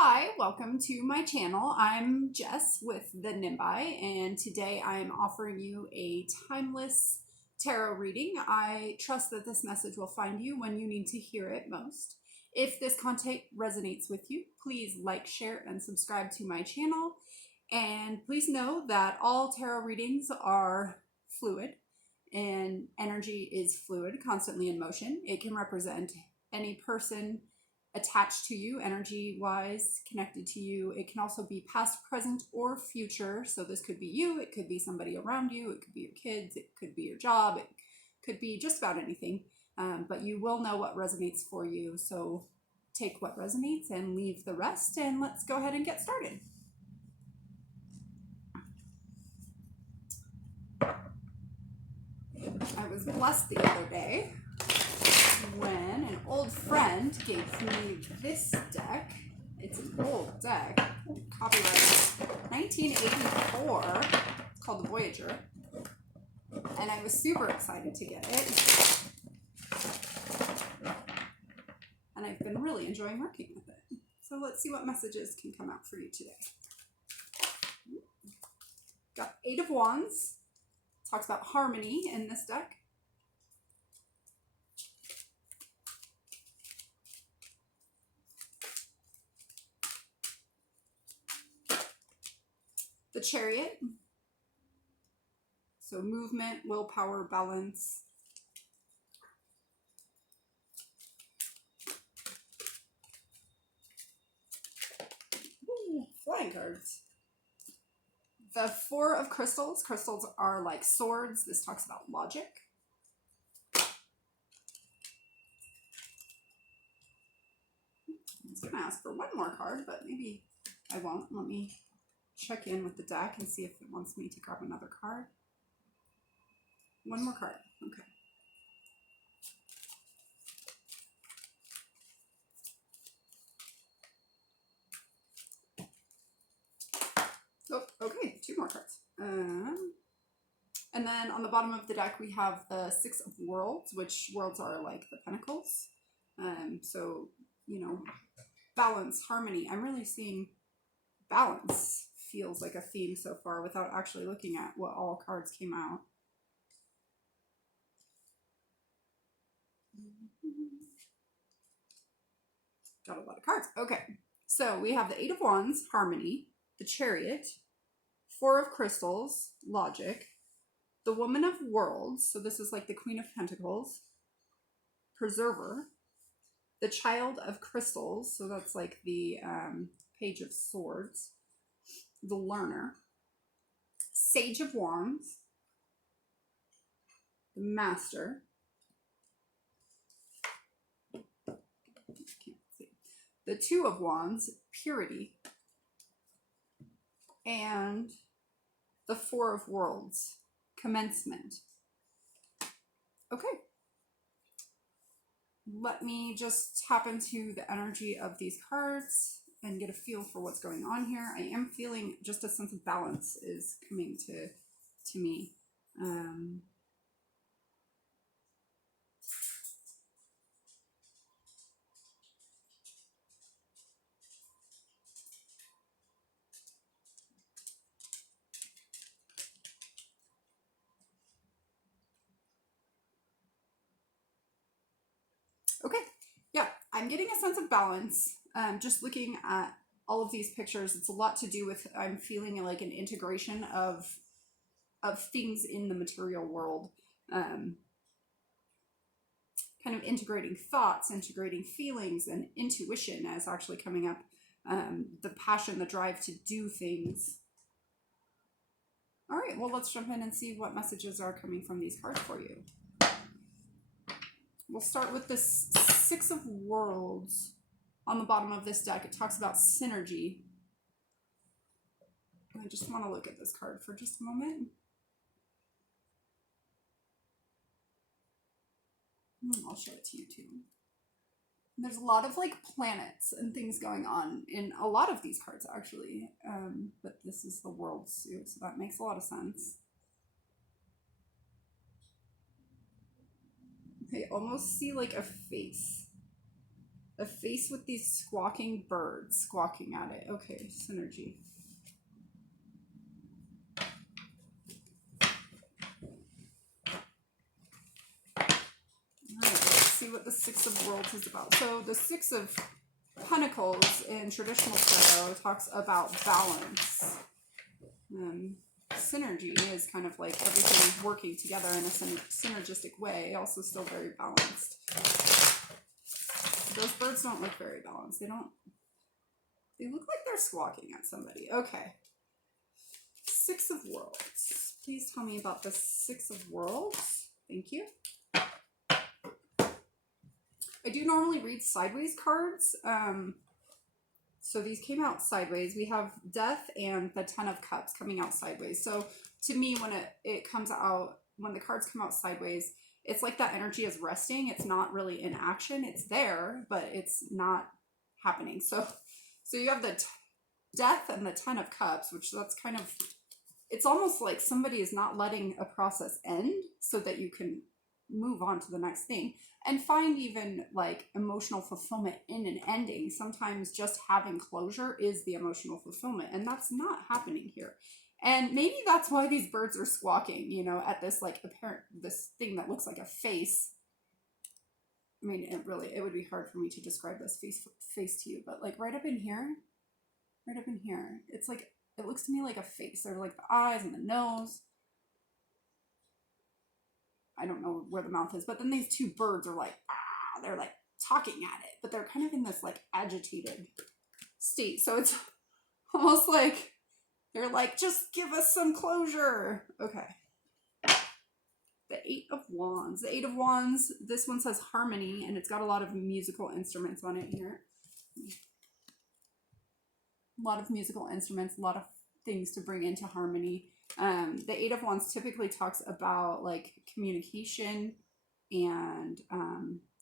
Hi, welcome to my channel. I'm Jess with the Nimbi, and today I'm offering you a timeless tarot reading. I trust that this message will find you when you need to hear it most. If this content resonates with you, please like, share, and subscribe to my channel. And please know that all tarot readings are fluid, and energy is fluid, constantly in motion. It can represent any person attached to you, energy wise, connected to you. It can also be past, present, or future. So this could be you, it could be somebody around you, it could be your kids, it could be your job, it could be just about anything. But you will know what resonates for you. So take what resonates and leave the rest. And let's go ahead and get started. I was blessed the other day when an old friend gave me this deck. It's an old deck, copyright 1984. It's called the Voyager, and I was super excited to get it. And I've been really enjoying working with it. So let's see what messages can come out for you today. Got Eight of Wands. Talks about harmony in this deck. The Chariot. So movement, willpower, balance. Ooh, flying cards. The Four of Crystals. Crystals are like swords. This talks about logic. I was going to ask for one more card, but maybe I won't. Let me check in with the deck and see if it wants me to grab another card. One more card. Okay. Oh, okay. Two more cards. And then on the bottom of the deck, we have the Six of Worlds, which worlds are like the pentacles. So, you know, balance, harmony. I'm really seeing balance feels like a theme so far without actually looking at what all cards came out. Got a lot of cards. Okay. So we have the Eight of Wands, harmony, the Chariot, Four of Crystals, logic, the Woman of Worlds, so this is like the Queen of Pentacles, Preserver, the Child of Crystals, so that's like the Page of Swords, the Learner, Sage of Wands, the Master, the Two of Wands, Purity, and the Four of Worlds, Commencement. Okay. Let me just tap into the energy of these cards and get a feel for what's going on here. I am feeling just a sense of balance is coming to me. Okay, yeah, I'm getting a sense of balance. Just looking at all of these pictures, it's a lot to do with, I'm feeling like an integration of things in the material world. Kind of integrating thoughts, integrating feelings, and intuition as actually coming up. The passion, the drive to do things. All right, well, let's jump in and see what messages are coming from these cards for you. We'll start with this Six of Worlds on the bottom of this deck. It talks about synergy. I just want to look at this card for just a moment. I'll show it to you too. There's a lot of like planets and things going on in a lot of these cards actually, but this is the world suit, so that makes a lot of sense. I almost see like a face. A face with these squawking birds squawking at it. Okay, synergy. Alright, let's see what the Six of Worlds is about. So the Six of Pentacles in traditional tarot talks about balance. Synergy is kind of like everything working together in a synergistic way, also still very balanced. Those birds don't look very balanced. They look like they're squawking at somebody. Okay. Six of Worlds. Please tell me about the Six of Worlds. Thank you. I do normally read sideways cards. So these came out sideways. We have Death and the Ten of Cups coming out sideways. So to me, when it comes out, when the cards come out sideways, it's like that energy is resting. It's not really in action. It's there, but it's not happening. So you have the Death and the Ten of Cups, which that's kind of, it's almost like somebody is not letting a process end so that you can move on to the next thing and find even like emotional fulfillment in an ending. Sometimes just having closure is the emotional fulfillment, and that's not happening here. And maybe that's why these birds are squawking, you know, at this like apparent, this thing that looks like a face. I mean, it would be hard for me to describe this face to you, but like right up in here, it's like, it looks to me like a face. They're like the eyes and the nose. I don't know where the mouth is, but then these two birds are like, they're like talking at it, but they're kind of in this like agitated state. So it's almost like they're like, just give us some closure. Okay. The Eight of Wands. The Eight of Wands, this one says harmony, and it's got a lot of musical instruments on it here. A lot of musical instruments, a lot of things to bring into harmony. The Eight of Wands typically talks about like communication and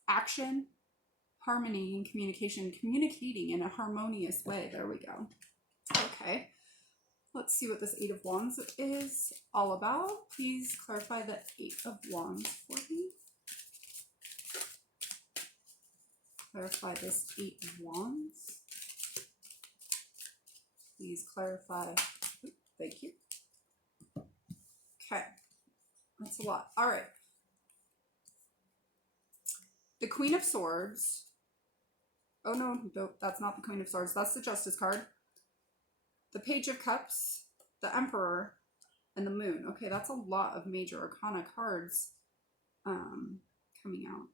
action, harmony and communication, communicating in a harmonious way. There we go. Okay. Let's see what this Eight of Wands is all about. Please clarify the Eight of Wands for me. Clarify this Eight of Wands. Please clarify. Thank you. Okay. That's a lot. All right. The Queen of Swords. Oh, no, that's not the Queen of Swords. That's the Justice card. The Page of Cups, the Emperor, and the Moon. Okay, that's a lot of major arcana cards coming out.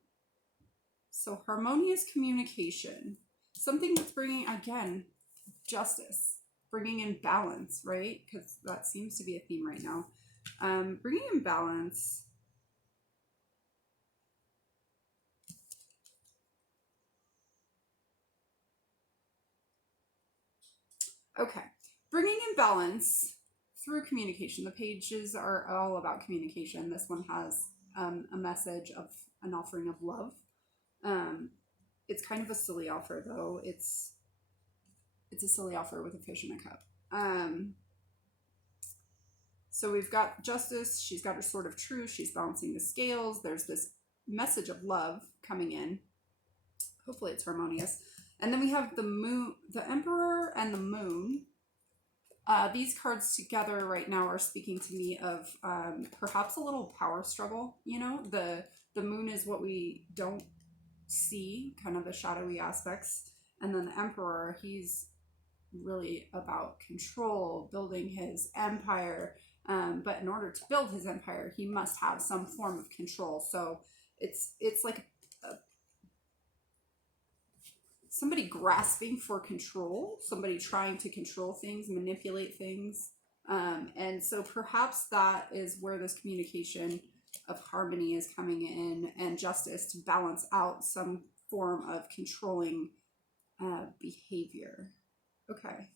So harmonious communication. Something that's bringing, again, justice. Bringing in balance, right? Because that seems to be a theme right now. Bringing in balance. Okay. Bringing in balance through communication. The pages are all about communication. This one has a message of an offering of love. It's kind of a silly offer, though. It's a silly offer with a fish in a cup. So we've got Justice. She's got her Sword of Truth. She's balancing the scales. There's this message of love coming in. Hopefully it's harmonious. And then we have the Moon, the Emperor and the Moon. These cards together right now are speaking to me of perhaps a little power struggle. You know, the Moon is what we don't see, kind of the shadowy aspects. And then the Emperor, he's really about control, building his empire. But in order to build his empire, he must have some form of control. So it's like somebody grasping for control, somebody trying to control things, manipulate things. And so perhaps that is where this communication of harmony is coming in, and justice to balance out some form of controlling behavior. Okay.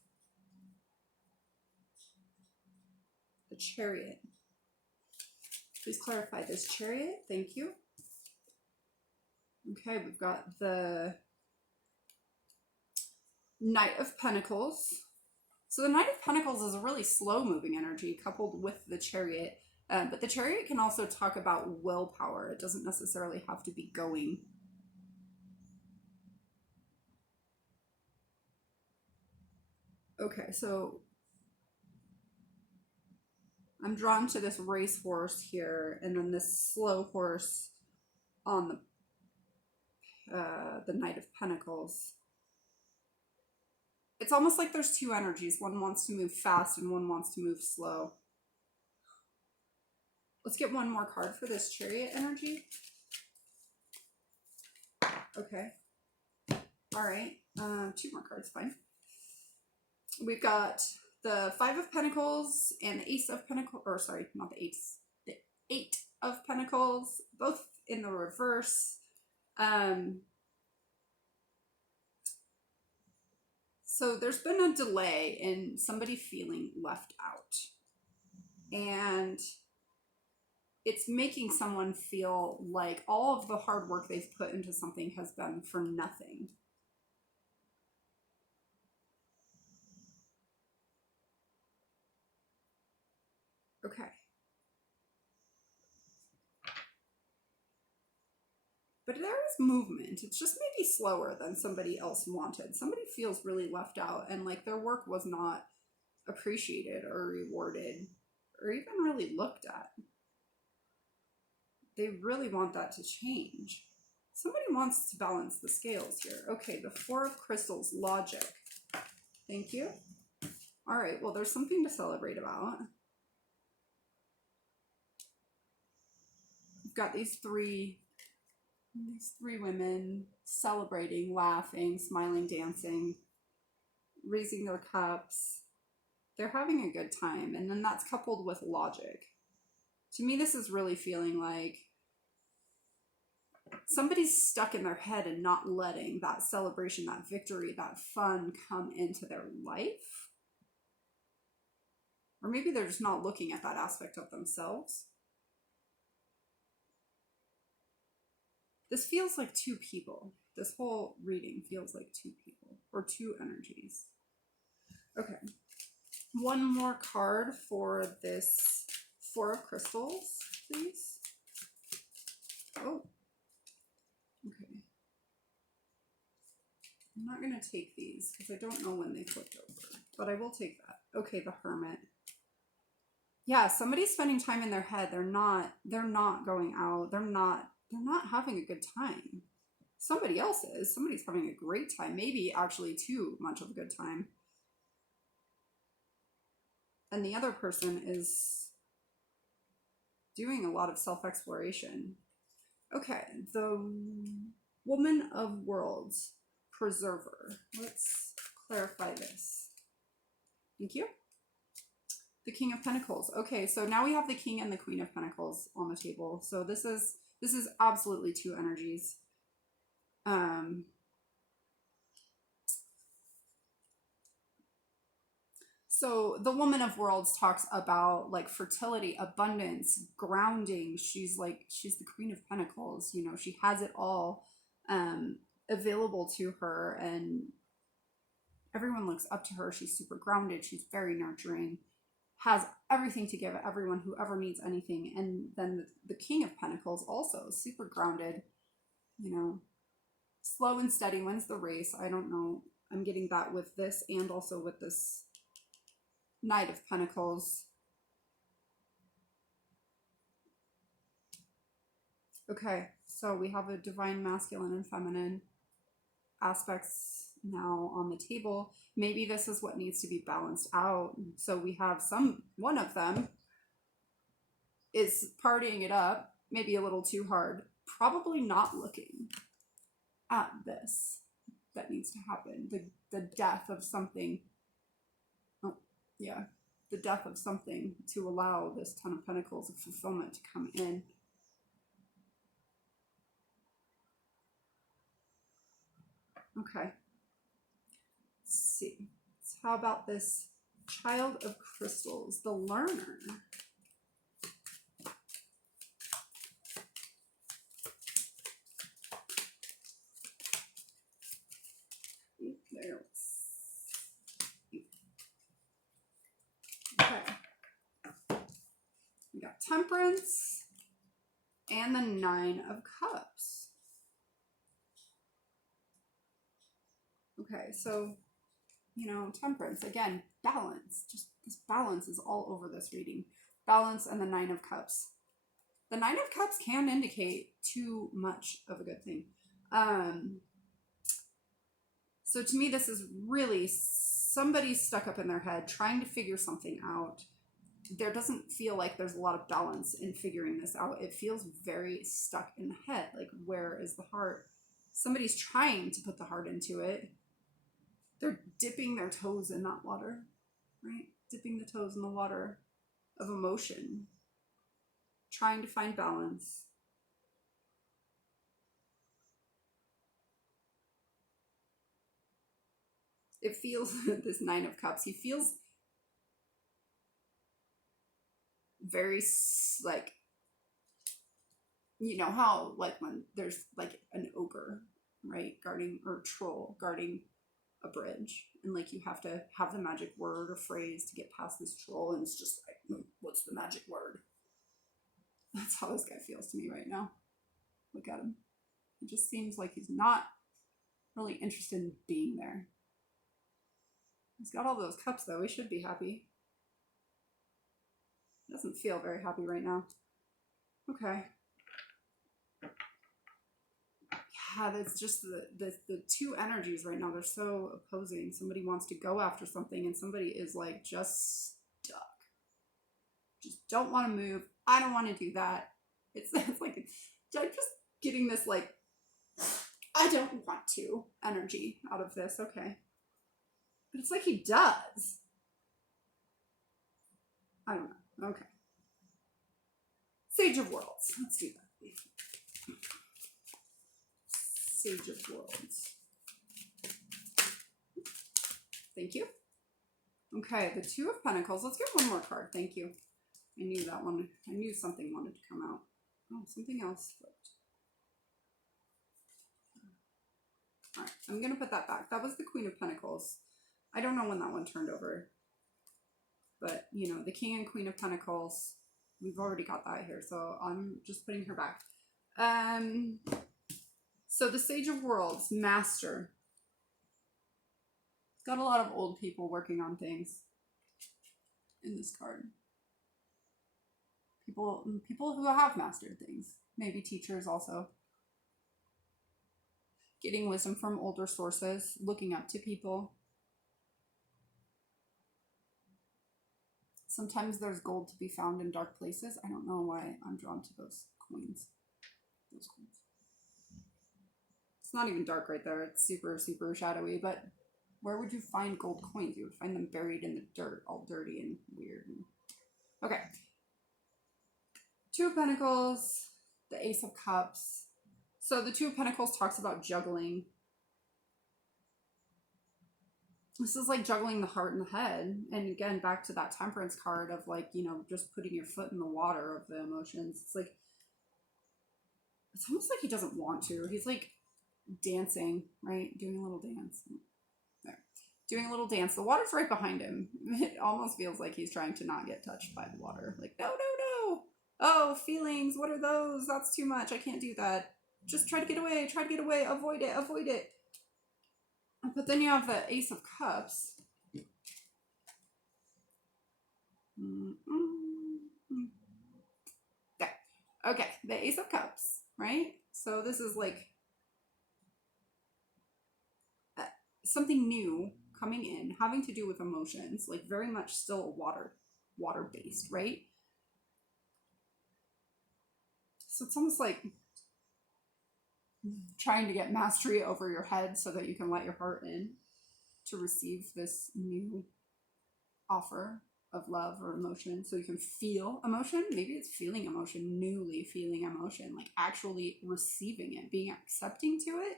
The Chariot. Please clarify this Chariot. Thank you. Okay, we've got the Knight of Pentacles. So the Knight of Pentacles is a really slow moving energy coupled with the Chariot. But the Chariot can also talk about willpower. It doesn't necessarily have to be going. Okay, so I'm drawn to this racehorse here, and then this slow horse on the Knight of Pentacles. It's almost like there's two energies. One wants to move fast and one wants to move slow. Let's get one more card for this Chariot energy. Okay. All right. Two more cards, fine. We've got the Five of Pentacles and the Ace of Pentacles, or sorry, not the Ace, the Eight of Pentacles, both in the reverse. So there's been a delay in somebody feeling left out. And it's making someone feel like all of the hard work they've put into something has been for nothing. Okay. But there is movement. It's just maybe slower than somebody else wanted. Somebody feels really left out and like their work was not appreciated or rewarded or even really looked at. They really want that to change. Somebody wants to balance the scales here. Okay, the Four of Crystals, logic. Thank you. All right, well, there's something to celebrate about. We've got these three women celebrating, laughing, smiling, dancing, raising their cups. They're having a good time. And then that's coupled with logic. To me, this is really feeling like somebody's stuck in their head and not letting that celebration, that victory, that fun come into their life. Or maybe they're just not looking at that aspect of themselves. This feels like two people. This whole reading feels like two people or two energies. Okay. One more card for this Four of Crystals, please. Oh. Okay. I'm not going to take these because I don't know when they flipped over, but I will take that. Okay, the Hermit. Yeah, somebody's spending time in their head. They're not going out. They're not having a good time. Somebody else is. Somebody's having a great time. Maybe actually too much of a good time. And the other person is doing a lot of self-exploration. Okay, the Woman of Worlds, Preserver. Let's clarify this. Thank you. The King of Pentacles. Okay, so now we have the King and the Queen of Pentacles on the table. So this is absolutely two energies. So the Woman of Worlds talks about like fertility, abundance, grounding. She's the Queen of Pentacles. You know, she has it all available to her, and everyone looks up to her. She's super grounded. She's very nurturing. Has everything to give everyone who ever needs anything. And then the King of Pentacles also super grounded, you know, slow and steady wins the race. I don't know. I'm getting that with this and also with this Knight of Pentacles. Okay, so we have a divine masculine and feminine aspects now on the table. Maybe this is what needs to be balanced out. So we have one of them is partying it up, maybe a little too hard, probably not looking at this that needs to happen. The death of something. Oh, yeah. The death of something to allow this Ten of Pentacles of fulfillment to come in. Okay. Let's see. So how about this Child of Crystals, the Learner? There. Okay. We got Temperance and the Nine of Cups. Okay, so you know, temperance. Again, balance. Just this balance is all over this reading. Balance and the Nine of Cups. The Nine of Cups can indicate too much of a good thing. So to me, this is really somebody stuck up in their head trying to figure something out. There doesn't feel like there's a lot of balance in figuring this out. It feels very stuck in the head. Like, where is the heart? Somebody's trying to put the heart into it. They're dipping their toes in that water, right? Dipping the toes in the water of emotion, trying to find balance. It feels, this Nine of Cups, he feels very, like, you know how, like, when there's like an ogre, right, guarding, or troll guarding a bridge, and like you have to have the magic word or phrase to get past this troll, and it's just like, what's the magic word? That's how this guy feels to me right now. Look at him. It just seems like he's not really interested in being there. He's got all those cups though. He should be happy. Doesn't feel very happy right now. Okay. Yeah, that's just the two energies right now. They're so opposing. Somebody wants to go after something, and somebody is like just stuck. Just don't want to move. I don't want to do that. It's like, I'm just getting this like, I don't want to energy out of this. Okay. But it's like he does. I don't know. Okay. Sage of Worlds. Let's do that. Sage of Worlds. Thank you. Okay, the Two of Pentacles. Let's get one more card. Thank you. I knew that one. I knew something wanted to come out. Oh, something else flipped. All right, I'm going to put that back. That was the Queen of Pentacles. I don't know when that one turned over. But, you know, the King and Queen of Pentacles, we've already got that here. So I'm just putting her back. So the Sage of Worlds, Master. It's got a lot of old people working on things in this card. People who have mastered things. Maybe teachers also. Getting wisdom from older sources. Looking up to people. Sometimes there's gold to be found in dark places. I don't know why I'm drawn to those coins. Those coins. It's not even dark right there. It's super, super shadowy. But where would you find gold coins? You would find them buried in the dirt, all dirty and weird. Okay. Two of Pentacles, the Ace of Cups. So the Two of Pentacles talks about juggling. This is like juggling the heart and the head. And again, back to that Temperance card of like, you know, just putting your foot in the water of the emotions. It's like, it's almost like he doesn't want to. He's like dancing, right? Doing a little dance. There. Doing a little dance. The water's right behind him. It almost feels like he's trying to not get touched by the water. Like, no, no, no. Oh, feelings. What are those? That's too much. I can't do that. Just try to get away. Try to get away. Avoid it. Avoid it. But then you have the Ace of Cups. Yeah. Okay, the Ace of Cups, right? So this is like something new coming in, having to do with emotions, like very much still water-based, right? So it's almost like trying to get mastery over your head so that you can let your heart in to receive this new offer of love or emotion, so you can feel emotion. Maybe it's feeling emotion, newly feeling emotion, like actually receiving it, being accepting to it.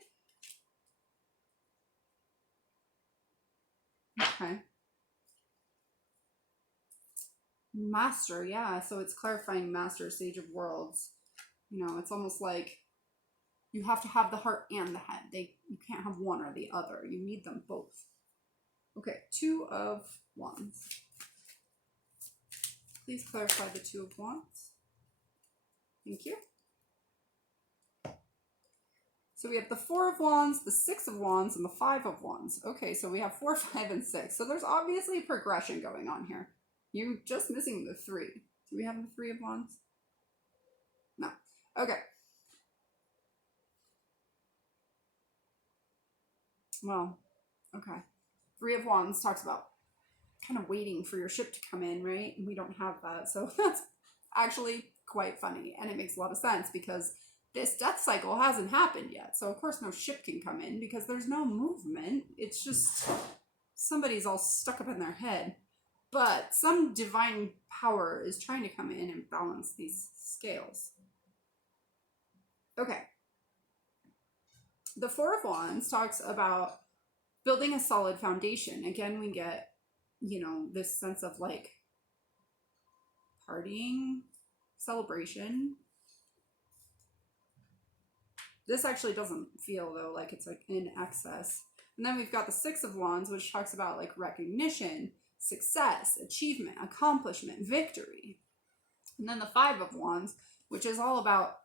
Okay. Master, yeah. So it's clarifying Master, Sage of Worlds. You know, it's almost like you have to have the heart and the head. You can't have one or the other. You need them both. Okay, Two of Wands. Please clarify the Two of Wands. Thank you. So we have the Four of Wands, the Six of Wands, and the Five of Wands. Okay, so we have 4, 5, and 6. So there's obviously progression going on here. You're just missing the 3. Do we have the Three of Wands? No. Okay. Well, okay. Three of Wands talks about kind of waiting for your ship to come in, right? And we don't have that. So that's actually quite funny. And it makes a lot of sense because this death cycle hasn't happened yet. So, of course, no ship can come in because there's no movement. It's just somebody's all stuck up in their head. But some divine power is trying to come in and balance these scales. Okay. The Four of Wands talks about building a solid foundation. Again, we get, this sense of like partying, celebration. This actually doesn't feel, though, like it's like in excess. And then we've got the Six of Wands, which talks about like recognition, success, achievement, accomplishment, victory. And then the Five of Wands, which is all about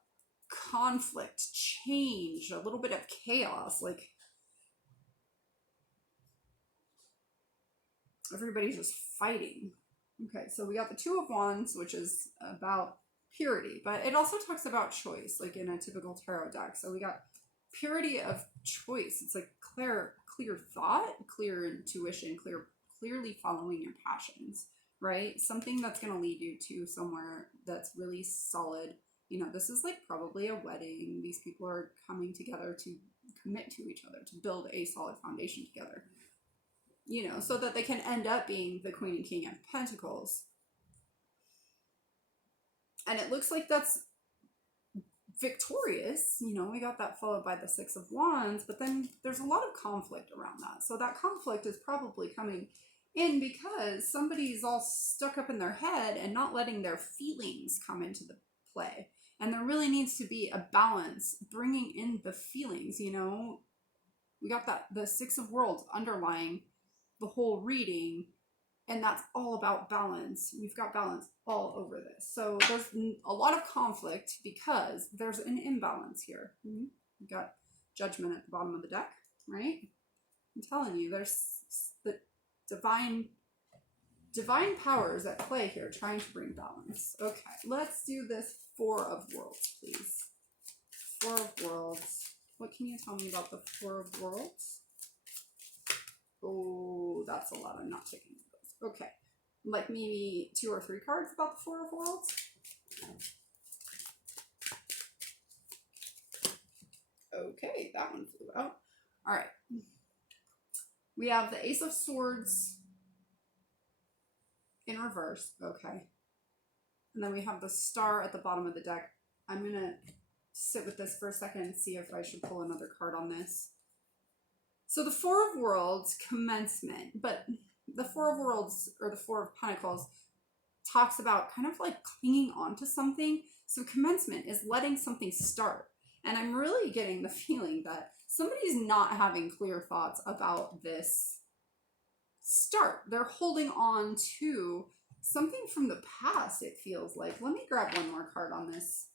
conflict, change, a little bit of chaos. Like everybody's just fighting. Okay, so we got the Two of Wands, which is about purity, but it also talks about choice, like in a typical tarot deck. So we got purity of choice. It's like clear thought, clear intuition, clearly following your passions, right? Something that's going to lead you to somewhere that's really solid. This is like probably a wedding. These people are coming together to commit to each other, to build a solid foundation together, so that they can end up being the Queen and King of Pentacles. And it looks like that's victorious. We got that followed by the Six of Wands, but then there's a lot of conflict around that. So that conflict is probably coming in because somebody's all stuck up in their head and not letting their feelings come into the play. And there really needs to be a balance, bringing in the feelings. We got the Six of Worlds underlying the whole reading, and that's all about balance. We've got balance all over this. So there's a lot of conflict because there's an imbalance here. We've got Judgment at the bottom of the deck, right? I'm telling you, there's the divine powers at play here trying to bring balance. Okay, let's do this Four of Worlds, please. Four of Worlds. What can you tell me about the Four of Worlds? Oh, that's a lot. I'm not taking those. Okay. Like maybe 2 or 3 cards about the Four of Worlds. Okay, that one flew out. All right. We have the Ace of Swords in reverse. Okay. And then we have the Star at the bottom of the deck. I'm going to sit with this for a second and see if I should pull another card on this. So the Four of Worlds, commencement, but the Four of Worlds, or the Four of Pentacles, talks about kind of like clinging on to something. So commencement is letting something start. And I'm really getting the feeling that somebody's not having clear thoughts about this start. They're holding on to something from the past, it feels like. Let me grab one more card on this.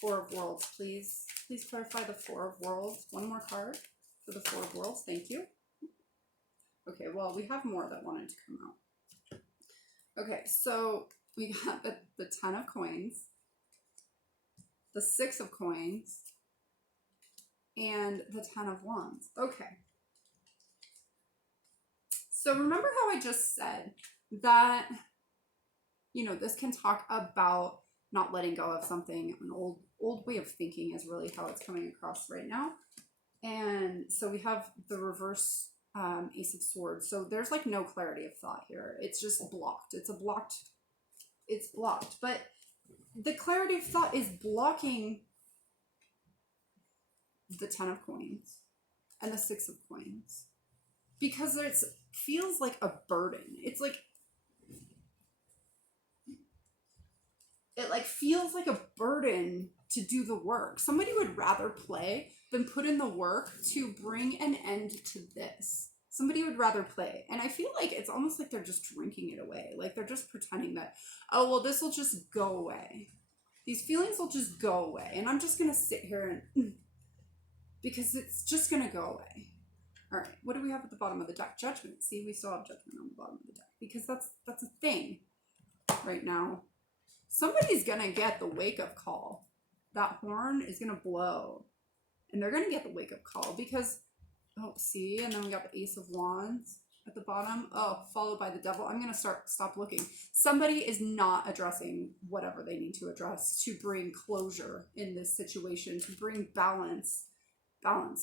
Four of Worlds, please. Please clarify the Four of Worlds. One more card for the Four of Worlds. Thank you. Okay, well, we have more that wanted to come out. Okay, so we got the 10 of Coins, the 6 of Coins, and the 10 of Wands. Okay. So remember how I just said that, this can talk about not letting go of something. An old way of thinking is really how it's coming across right now. And so we have the reverse Ace of Swords. So there's like no clarity of thought here. It's just blocked. It's blocked. But the clarity of thought is blocking the 10 of Coins and the 6 of Coins. Because it feels like a burden. It's like, it like feels like a burden to do the work. Somebody would rather play than put in the work to bring an end to this. Somebody would rather play. And I feel like it's almost like they're just drinking it away. Like they're just pretending that, oh, well, this will just go away. these feelings will just go away. And I'm just going to sit here and, because it's just going to go away. All right, what do we have at the bottom of the deck? Judgment. See, we still have judgment on the bottom of the deck because that's a thing right now. Somebody's going to get the wake-up call. That horn is going to blow. And they're going to get the wake-up call because, oh, see, and then we got the Ace of Wands at the bottom. Oh, followed by the Devil. I'm going to stop looking. Somebody is not addressing whatever they need to address to bring closure in this situation, to bring balance.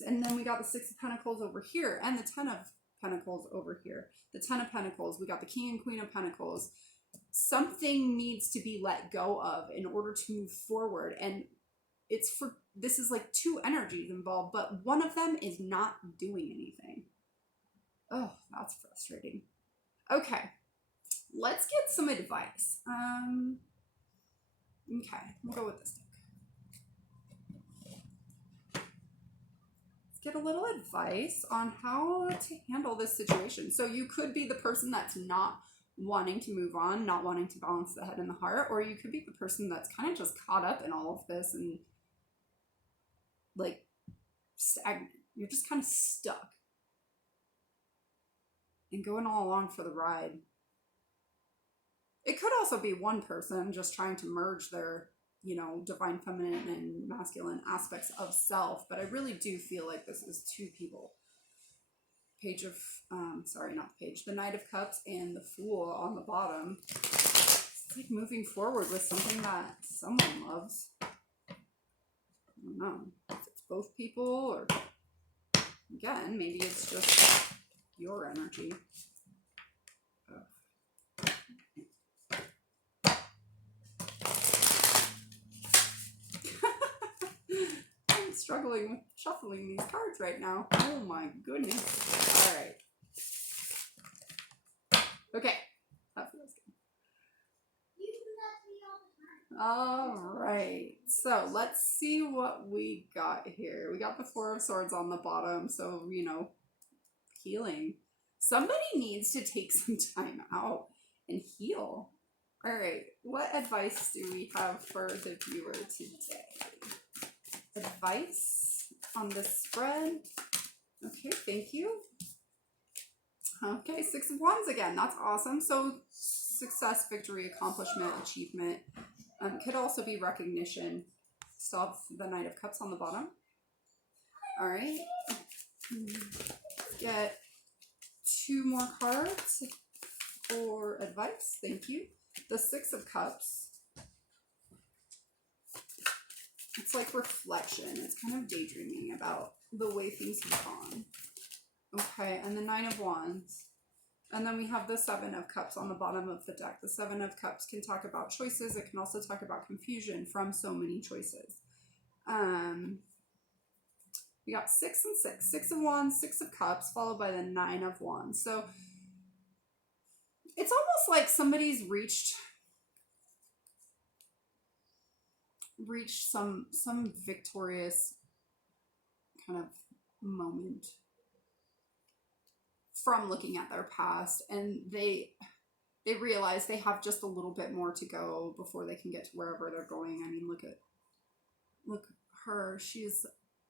And then we got the Six of Pentacles over here and the Ten of Pentacles over here. The Ten of Pentacles, we got the King and Queen of Pentacles. Something needs to be let go of in order to move forward. And this is like two energies involved, but one of them is not doing anything. Oh, that's frustrating. Okay, let's get some advice. Okay, we'll go with this deck. Let's get a little advice on how to handle this situation. So you could be the person that's not wanting to move on, not wanting to balance the head and the heart, or you could be the person that's kind of just caught up in all of this and like stagnant. You're just kind of stuck and going all along for the ride. It could also be one person just trying to merge their, divine feminine and masculine aspects of self, but I really do feel like this is two people. The Knight of Cups and the Fool on the bottom. It's like moving forward with something that someone loves. I don't know if it's both people or, again, maybe it's just your energy. I'm struggling with shuffling these cards right now. Oh my goodness. All right. Okay. That feels good. All right. So let's see what we got here. We got the Four of Swords on the bottom. So, healing. Somebody needs to take some time out and heal. All right. What advice do we have for the viewer today? Advice on the spread. Okay, thank you. Okay, Six of Wands again. That's awesome. So success, victory, accomplishment, achievement. Could also be recognition. Still have the Knight of Cups on the bottom. All right. Get two more cards for advice. Thank you. The Six of Cups. It's like reflection. It's kind of daydreaming about the way things have gone. Okay, and the Nine of Wands. And then we have the Seven of Cups on the bottom of the deck. The Seven of Cups can talk about choices. It can also talk about confusion from so many choices. We got 6 and 6. 6 of Wands, 6 of Cups, followed by the 9 of Wands. So it's almost like somebody's reached some victorious kind of moment from looking at their past, and they realize they have just a little bit more to go before they can get to wherever they're going. I mean, look at her. She's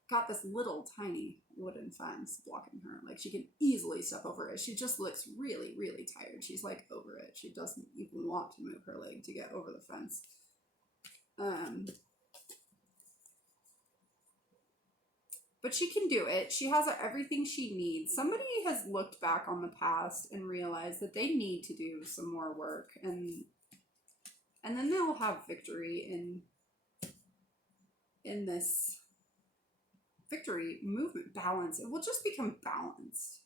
got this little tiny wooden fence blocking her. Like, she can easily step over it. She just looks really, really tired. She's like over it. She doesn't even want to move her leg to get over the fence. But she can do it. She has everything she needs. Somebody has looked back on the past and realized that they need to do some more work, and then they'll have victory in this victory movement. Balance. It will just become balanced.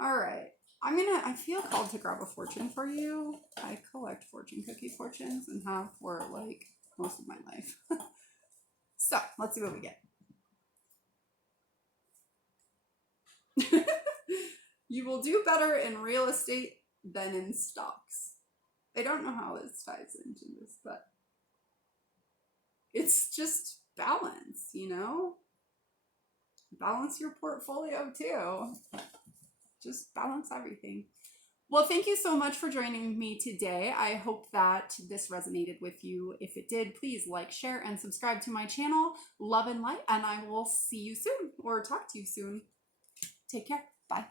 All right. I feel called to grab a fortune for you. I collect fortune cookie fortunes and have for like most of my life. So let's see what we get. You will do better in real estate than in stocks. I don't know how this ties into this, but it's just balance, Balance your portfolio too. Just balance everything. Well, thank you so much for joining me today. I hope that this resonated with you. If it did, please like, share, and subscribe to my channel. Love and light, and I will see you soon or talk to you soon. Take care. Bye.